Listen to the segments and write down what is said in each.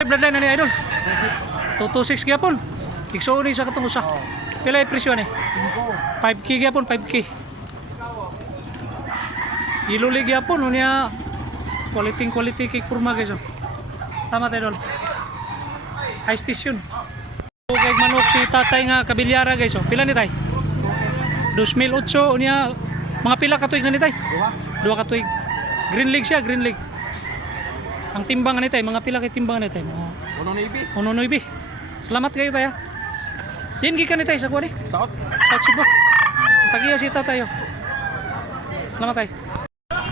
Bloodline na ni idol. 226 gyapon. Igsuon ni sa katong usa. Pila presyo ni? 5K gyapon, 5K. Iluli gyapon unya quality cake purma guys. Tama idol. High station. Kay manok si tatay nga kabilyara guys. Pila ni tay? 2008 unya mga pila ka tuig na ni tay? Duha ka tuig. Green League siya, Green League. Ang timbangan ni tay, mga pila kay timbangan ni tay? Uno no ibi. Salamat kayo tayo. Yan gikan ni tay sa kuha ni? South Cebu. Tagiya si tatay. Salamat tay.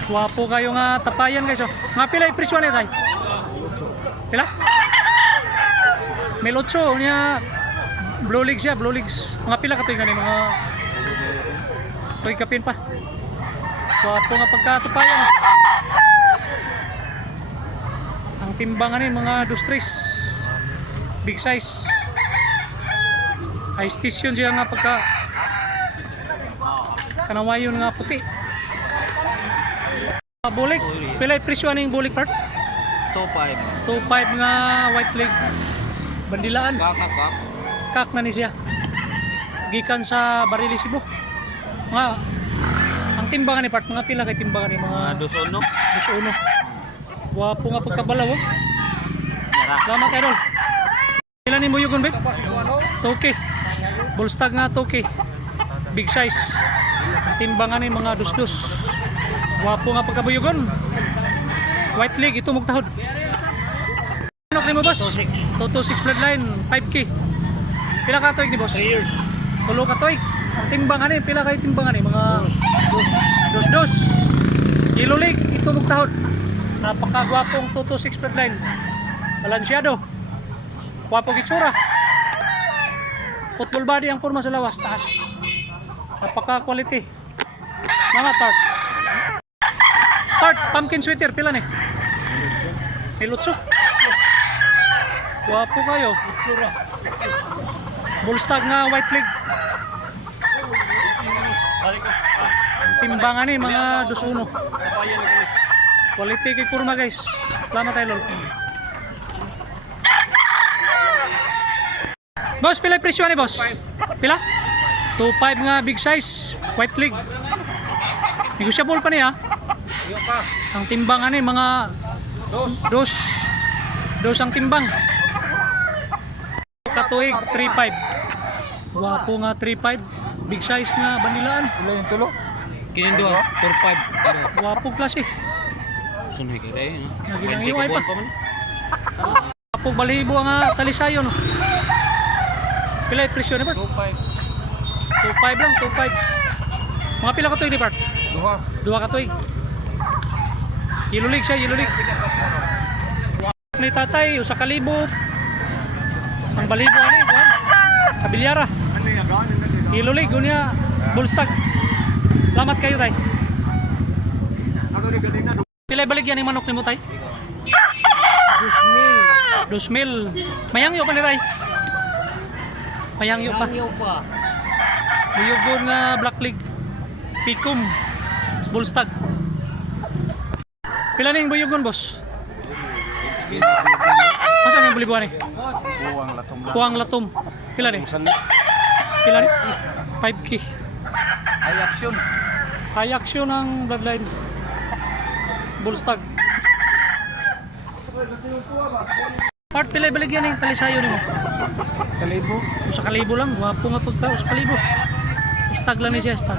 Wapo kayo nga tapayan guys. Mga pila presyo ni tay? Pila? Melotso niya Blue League siya, Blue Leagues. Mga pila ka tuig na ni mga tuig kapin pa. Wapo nga pagkatapayan. Ang timbangan ni mga dustris. Big size. High station siya nga pagka kanawayon nga puti. Bulik, pilay presyo ning bulik part? 2.5. 2.5 nga white leg. Bandilaan. Kak na ni siya. Gikan sa Barili Cebu. Nga ang timbangan ni part mga pila kay timbangan ni mga 2.1. 2.1. Wapo nga pagkabalaw. Salamat idol. Pila ni buyugon bet? 2K. Bullstag nga 2K. Big size. Timbangan ni mga dus-dus. Wapo nga pagkabuyugon. White leg ito mugtahod. Ano kay mo boss? 226 bloodline 5K. Pila ka tuig ni boss? 3 years. Tulo ka tuig. Ang timbangan ni pila kay timbangan ni mga dos. Yellow leg ito mugtahod. Napakagwapong 226 bloodline. Balansyado. Wapo gitsura. Football body ang forma sa lawas, taas. Napaka quality. Mga Tart, pumpkin sweater, pila ni? Melotso. Wapo kayo. Bullstag nga white leg. Timbangan ni mga 2-1. Quality kay kurma guys. Salamat tayo lol. Boss, pila presyo ni boss? Pila? 2.5 nga big size, white leg. Negotiable pa niya. Ang timbangan ni mga dos ang timbang. Katuig 3.5. Wapo nga 3.5. Big size nga banilaan. Ilan yung tulo? Kinin 4.5. Wapo klase. Sunay kay day. Nagilang iway pa. Wapo balibo nga talisayon. Pila presyo ni Bart? 2.5. 2.5 lang, 2.5. Mga pila katuig ni Bart? Duha katuig. Yellow leg siya, yellow leg. Ni tatay, usa ka libo. Ang balibo ani, buwan. Kabilyara. Yellow leg, gunya bullstag. Salamat kayo tay. Pilay baligyan ni manok ni mo tay? 2,000. Mayangyo pa ni tay? Mayangyo pa. Buyugon nga black leg. Pikum. Bullstag. Pila ning buyugon boss? Asa ning bulibuan ni? Kuang latom. Pila ni? Pila ni? 5K. High action ang bloodline. Bullstag. Part pila baligyan ning talisayo nimo? Kalibo. Usa ka libo lang. Wapo nga pagta, usa ka libo. Stag lang ni siya, stag.